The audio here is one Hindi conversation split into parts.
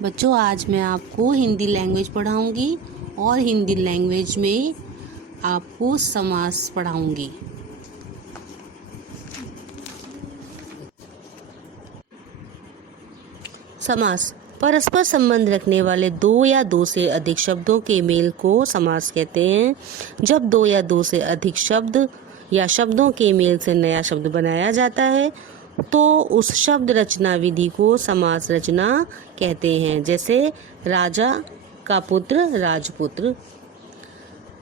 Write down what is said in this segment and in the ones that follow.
बच्चों, आज मैं आपको हिंदी लैंग्वेज पढ़ाऊंगी और हिंदी लैंग्वेज में आपको समास पढ़ाऊंगी। समास परस्पर संबंध रखने वाले दो या दो से अधिक शब्दों के मेल को समास कहते हैं। जब दो या दो से अधिक शब्द या शब्दों के मेल से नया शब्द बनाया जाता है तो उस शब्द रचना विधि को समास रचना कहते हैं। जैसे राजा का पुत्र राजपुत्र।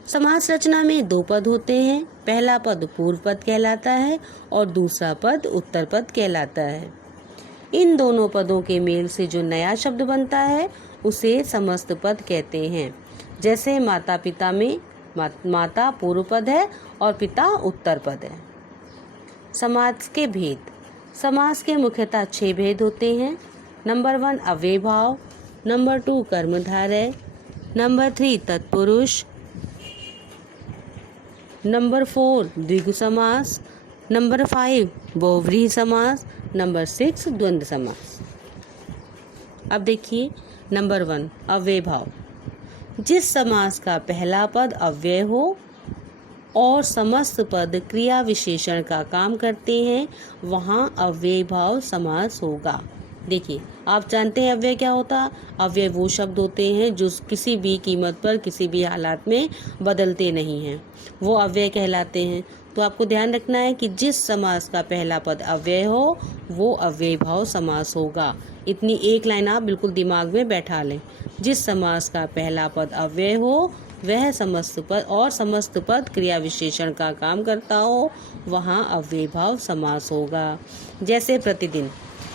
समास रचना में दो पद होते हैं। पहला पद पूर्व पद कहलाता है और दूसरा पद उत्तर पद कहलाता है। इन दोनों पदों के मेल से जो नया शब्द बनता है उसे समस्त पद कहते हैं। जैसे माता पिता में माता पूर्व पद है और पिता उत्तर पद है। समास के भेद। समास के मुख्यतः 6 भेद होते हैं। नंबर 1 अव्यय भाव, नंबर 2 कर्मधारय, नंबर 3 तत्पुरुष, नंबर 4 द्विगु समास, नंबर 5 बहुव्रीहि समास, नंबर 6 द्वंद्व समास। अब देखिए नंबर 1 अव्यय भाव। जिस समास का पहला पद अव्यय हो और समस्त पद क्रिया विशेषण का काम करते हैं वहाँ अव्यय भाव समास होगा। देखिए, आप जानते हैं अव्यय क्या होता है। अव्यय वो शब्द होते हैं जो किसी भी कीमत पर किसी भी हालात में बदलते नहीं हैं, वो अव्यय कहलाते हैं। तो आपको ध्यान रखना है कि जिस समास का पहला पद अव्यय हो वो अव्यय भाव समास होगा। इतनी एक लाइन आप बिल्कुल दिमाग में बैठा लें। जिस समास का पहला पद अव्यय हो वह समस्त पद और समस्त पद क्रिया विशेषण का काम करता हो वहाँ अव्यय भाव समास होगा। जैसे प्रतिदिन।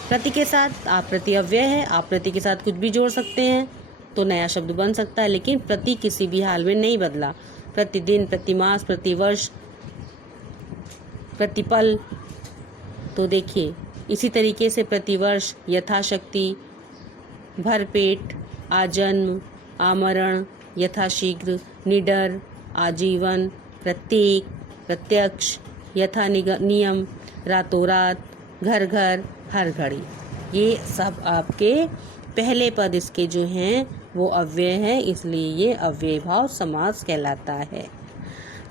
प्रति के साथ आप प्रति अव्यय है, आप प्रति के साथ कुछ भी जोड़ सकते हैं तो नया शब्द बन सकता है, लेकिन प्रति किसी भी हाल में नहीं बदला। प्रतिदिन, प्रतिमास, प्रतिवर्ष, प्रतिपल। तो देखिए इसी तरीके से प्रतिवर्ष, यथाशक्ति, भरपेट, आजन्म, आमरण, यथाशीघ्र, निडर, आजीवन, प्रत्येक, प्रत्यक्ष, यथा नियम, रातों रात, घर घर, हर घड़ी। ये सब आपके पहले पद इसके जो हैं वो अव्यय हैं, इसलिए ये अव्यय भाव समास कहलाता है।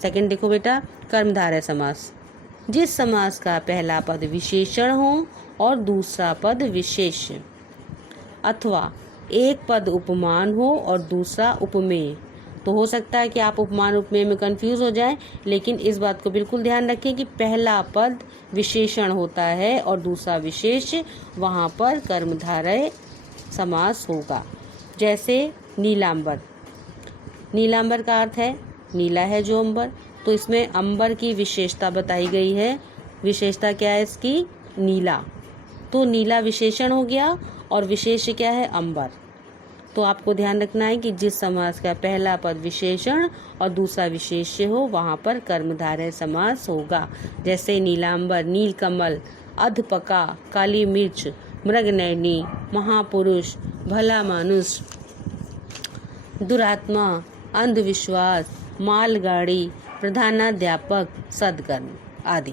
सेकंड देखो बेटा, कर्मधारय समास। जिस समास का पहला पद विशेषण हो और दूसरा पद विशेष्य अथवा एक पद उपमान हो और दूसरा उपमेय। तो हो सकता है कि आप उपमान उपमेय में कंफ्यूज हो जाएं, लेकिन इस बात को बिल्कुल ध्यान रखें कि पहला पद विशेषण होता है और दूसरा विशेष, वहाँ पर कर्मधारय समास होगा। जैसे नीलांबर। नीलांबर का अर्थ है नीला है जो अंबर, तो इसमें अंबर की विशेषता बताई गई है। विशेषता क्या है इसकी? नीला। तो नीला विशेषण हो गया और विशेष्य क्या है? अंबर। तो आपको ध्यान रखना है कि जिस समास का पहला पद विशेषण और दूसरा विशेष्य हो वहाँ पर कर्मधारय समास होगा। जैसे नीलांबर, नीलकमल, अधपका, काली मिर्च, मृगनयनी, महापुरुष, भला मानुष, दुरात्मा, अंधविश्वास, मालगाड़ी, प्रधानाध्यापक, सदकर्म आदि।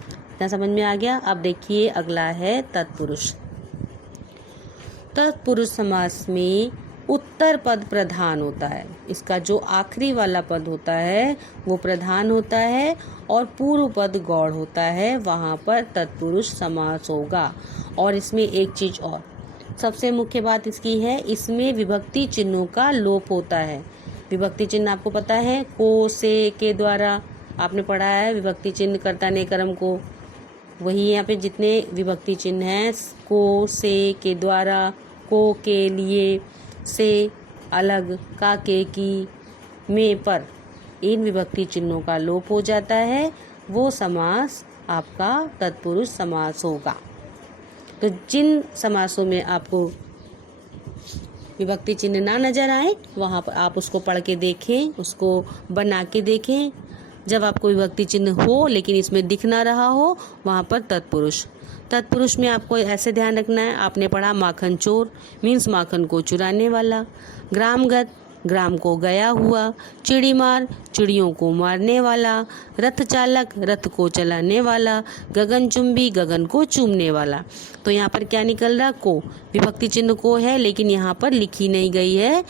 इतना समझ में आ गया। अब देखिए अगला है तत्पुरुष। तत्पुरुष समास में उत्तर पद प्रधान होता है। इसका जो आखिरी वाला पद होता है वो प्रधान होता है और पूर्व पद गौड़ होता है, वहाँ पर तत्पुरुष समास होगा। और इसमें एक चीज और सबसे मुख्य बात इसकी है, इसमें विभक्ति चिन्हों का लोप होता है। विभक्ति चिन्ह आपको पता है, को, से, के द्वारा आपने पढ़ा है। विभक्ति चिन्ह कर्ता ने कर्म को, वही यहाँ पे जितने विभक्ति चिन्ह हैं, को, से, के द्वारा, को, के लिए, से, अलग, का, के, की, में, पर, इन विभक्ति चिन्हों का लोप हो जाता है। वो समास आपका तत्पुरुष समास होगा। तो जिन समासों में आपको विभक्ति चिन्ह ना नजर आए वहाँ पर आप उसको पढ़ के देखें, उसको बना के देखें। जब आपको विभक्ति चिन्ह हो लेकिन इसमें दिख ना रहा हो वहाँ पर तत्पुरुष। तत्पुरुष में आपको ऐसे ध्यान रखना है, आपने पढ़ा माखन चोर मीन्स माखन को चुराने वाला, ग्रामगत ग्राम को गया हुआ, चिड़ी मार चिड़ियों को मारने वाला, रथ चालक रथ को चलाने वाला, गगनचुंबी गगन को चूमने वाला। तो यहाँ पर क्या निकल रहा, को विभक्ति चिन्ह को है, लेकिन यहाँ पर लिखी नहीं गई है।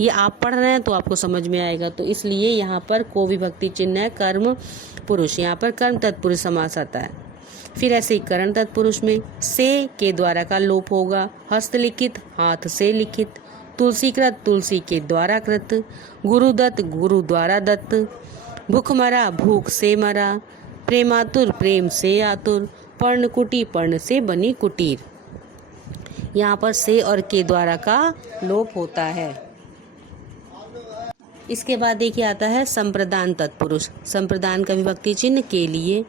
ये आप पढ़ रहे हैं तो आपको समझ में आएगा, तो इसलिए यहाँ पर को विभक्ति चिन्ह है कर्म पुरुष, यहाँ पर कर्म तत्पुरुष समास आता है। फिर ऐसे ही करण तत्पुरुष में से के द्वारा का लोप होगा, हस्तलिखित हाथ से लिखित, तुलसीकृत तुलसी के द्वारा कृत, गुरुदत्त गुरु द्वारा दत्त, भूखमरा भूख से मरा, प्रेमातुर प्रेम से आतुर, पर्णकुटी पर्ण से बनी कुटीर। यहाँ पर से और के द्वारा का लोप होता है। इसके बाद देखिए आता है संप्रदान तत्पुरुष। संप्रदान का विभक्ति चिन्ह के लिए,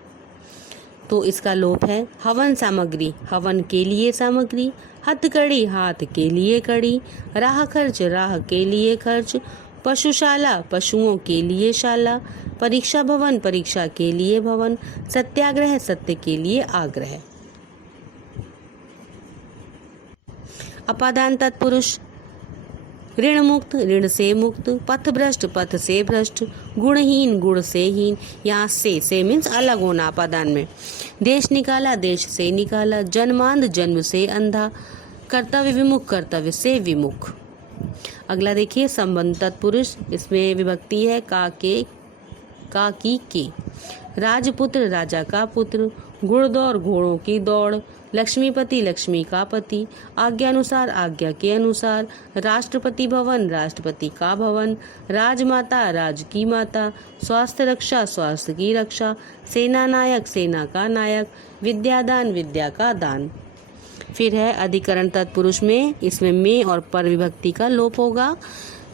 तो इसका लोप है हवन सामग्री हवन के लिए सामग्री, हथकड़ी हाथ के लिए कड़ी, राह खर्च राह के लिए खर्च, पशुशाला पशुओं के लिए शाला, परीक्षा भवन परीक्षा के लिए भवन, सत्याग्रह सत्य के लिए आग्रह। अपादान तत्पुरुष ऋण मुक्त ऋण से मुक्त, पथ भ्रष्ट पथ से भ्रष्ट, गुणहीन गुण से हीन। यहाँ से मीन्स अलग होना अपादान में। देश निकाला देश से निकाला, जन्मांध जन्म से अंधा, कर्तव्य विमुख कर्तव्य से विमुख। अगला देखिए संबंध तत्पुरुष। इसमें विभक्ति है का की के, राजपुत्र राजा का पुत्र, घुड़दौड़ घोड़ों की दौड़, लक्ष्मीपति लक्ष्मी का पति, आज्ञानुसार आज्ञा के अनुसार, राष्ट्रपति भवन राष्ट्रपति का भवन, राजमाता राज की माता, स्वास्थ्य रक्षा स्वास्थ्य की रक्षा, सेना नायक सेना का नायक, विद्यादान विद्या का दान। फिर है अधिकरण तत्पुरुष में, इसमें में और पर विभक्ति का लोप होगा।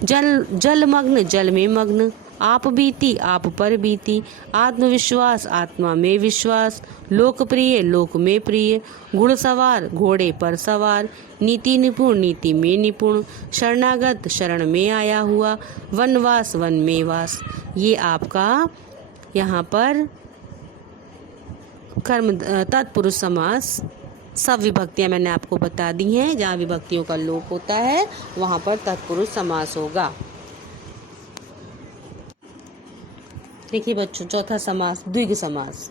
जलमग्न जल में मग्न, आप बीती आप पर बीती, आत्मविश्वास आत्मा में विश्वास, लोकप्रिय लोक में प्रिय, घुड़सवार घोड़े पर सवार, नीति निपुण नीति में निपुण, शरणागत शरण में आया हुआ, वनवास वन में वास। ये आपका यहाँ पर कर्म तत्पुरुष समास सब विभक्तियां मैंने आपको बता दी हैं। जहाँ विभक्तियों का लोप होता है वहाँ पर तत्पुरुष समास होगा। देखिए बच्चों, चौथा समास द्विगु समास।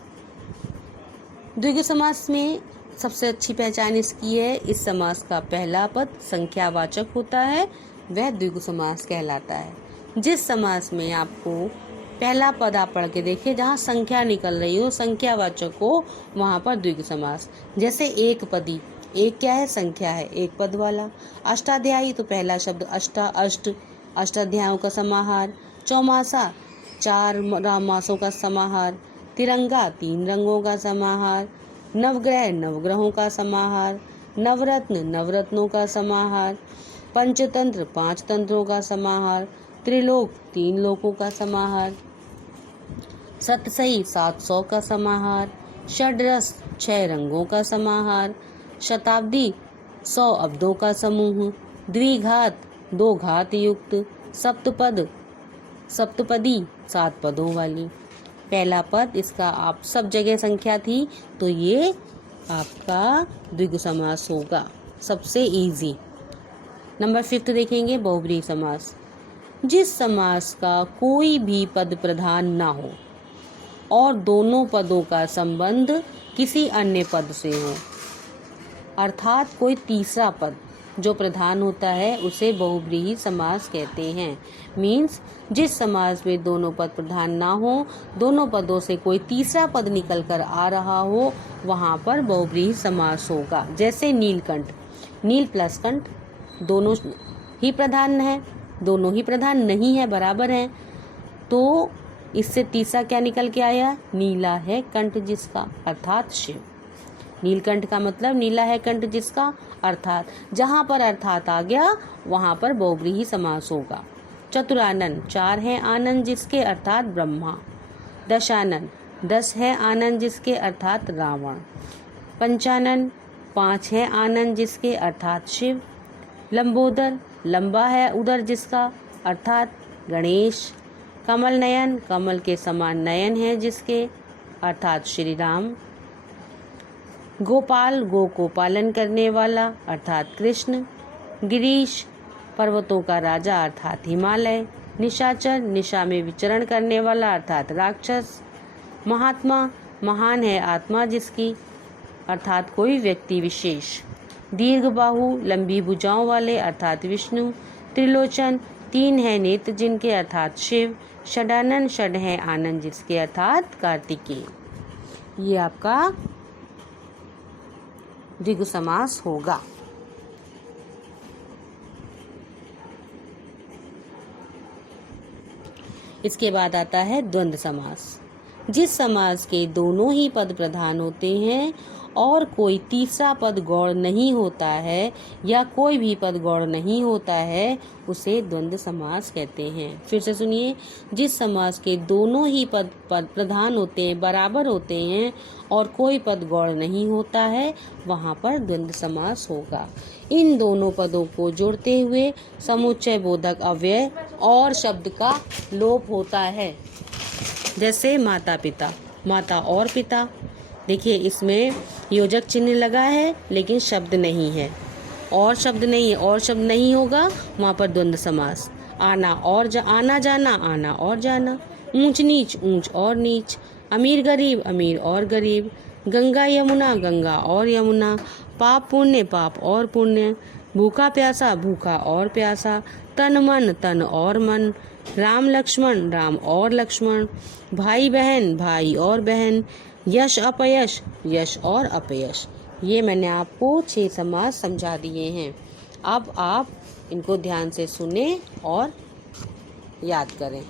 द्विगु समास में सबसे अच्छी पहचान इसकी है, इस समास का पहला पद संख्यावाचक होता है, वह द्विगु समास कहलाता है। जिस समास में आपको पहला पद आप पढ़ के देखिए, जहाँ संख्या निकल रही हो संख्यावाचक हो, वहाँ पर द्विगु समास। जैसे एक पदी, एक क्या है, संख्या है, एक पद वाला। अष्टाध्यायी तो पहला शब्द अष्टा अष्ट, अष्टाध्यायों का समाहार। चौमासा 4 मासों का समाहार। तिरंगा 3 रंगों का समाहार। नवग्रह नवग्रहों का समाहार। नवरत्न नवरत्नों का समाहार। पंचतंत्र 5 तंत्रों का समाहार। त्रिलोक 3 लोकों का समाहार। सतसई 700 का समाहार। षड्रस 6 रंगों का समाहार। शताब्दी 100 अब्दों का समूह। द्विघात 2 घात युक्त। सप्तपदी 7 पदों वाली। पहला पद इसका आप सब जगह संख्या थी, तो ये आपका द्विगु समास होगा, सबसे इजी। नंबर 5 देखेंगे बहुब्रीहि समास। जिस समास का कोई भी पद प्रधान ना हो और दोनों पदों का संबंध किसी अन्य पद से हो, अर्थात कोई तीसरा पद जो प्रधान होता है उसे बहुब्रीहि समास कहते हैं। मीन्स जिस समास में दोनों पद प्रधान ना हो, दोनों पदों से कोई तीसरा पद निकल कर आ रहा हो, वहाँ पर बहुब्रीहि समास होगा। जैसे नीलकंठ, नील प्लस कंठ दोनों ही प्रधान है, दोनों ही प्रधान नहीं है, बराबर हैं, तो इससे तीसरा क्या निकल के आया, नीला है कंठ जिसका, अर्थात शिव। नीलकंठ का मतलब नीला है कंठ जिसका, अर्थात जहाँ पर अर्थात आ गया वहाँ पर बहुब्रीहि समास होगा। चतुरानन 4 है आनंद जिसके, अर्थात ब्रह्मा। दशानन 10 है आनंद जिसके, अर्थात रावण। पंचानन 5 है आनंद जिसके, अर्थात शिव। लंबोदर लंबा है उदर जिसका, अर्थात गणेश। कमल नयन कमल के समान नयन है जिसके, अर्थात श्री राम। गोपाल गो को पालन करने वाला, अर्थात कृष्ण। गिरीश पर्वतों का राजा अर्थात हिमालय। निशाचर, निशा में विचरण करने वाला अर्थात राक्षस। महात्मा, महान है आत्मा जिसकी अर्थात कोई व्यक्ति विशेष। दीर्घ बाहु, लंबी भुजाओं वाले अर्थात विष्णु। त्रिलोचन, 3 है नेत्र जिनके अर्थात शिव। षडानन, षड है आनंद जिसके अर्थात कार्तिकेय। ये आपका द्विगु समास होगा। इसके बाद आता है द्वंद्व समास। जिस समास के दोनों ही पद प्रधान होते हैं और कोई तीसरा पद गौड़ नहीं होता है या कोई भी पद गौड़ नहीं होता है उसे द्वंद्व समास कहते हैं। फिर से सुनिए, जिस समास के दोनों ही पद प्रधान होते हैं, बराबर होते हैं और कोई पद गौड़ नहीं होता है वहाँ पर द्वंद्व समास होगा। इन दोनों पदों को जोड़ते हुए समुच्चय बोधक अव्यय और शब्द का लोप होता है। जैसे माता पिता, माता और पिता। देखिए इसमें योजक चिन्ह लगा है लेकिन शब्द नहीं है, और शब्द नहीं है, और शब्द नहीं होगा वहाँ पर द्वंद्व समास। आना और आना जाना, आना और जाना। ऊंच नीच, ऊंच और नीच। अमीर गरीब, अमीर और गरीब। गंगा यमुना, गंगा और यमुना। पाप पुण्य, पाप और पुण्य। भूखा प्यासा, भूखा और प्यासा। तन मन, तन और मन। राम लक्ष्मण, राम और लक्ष्मण। भाई बहन, भाई और बहन। यश अपयश, यश और अपयश। ये मैंने आपको 6 समास समझा दिए हैं। अब आप इनको ध्यान से सुने और याद करें।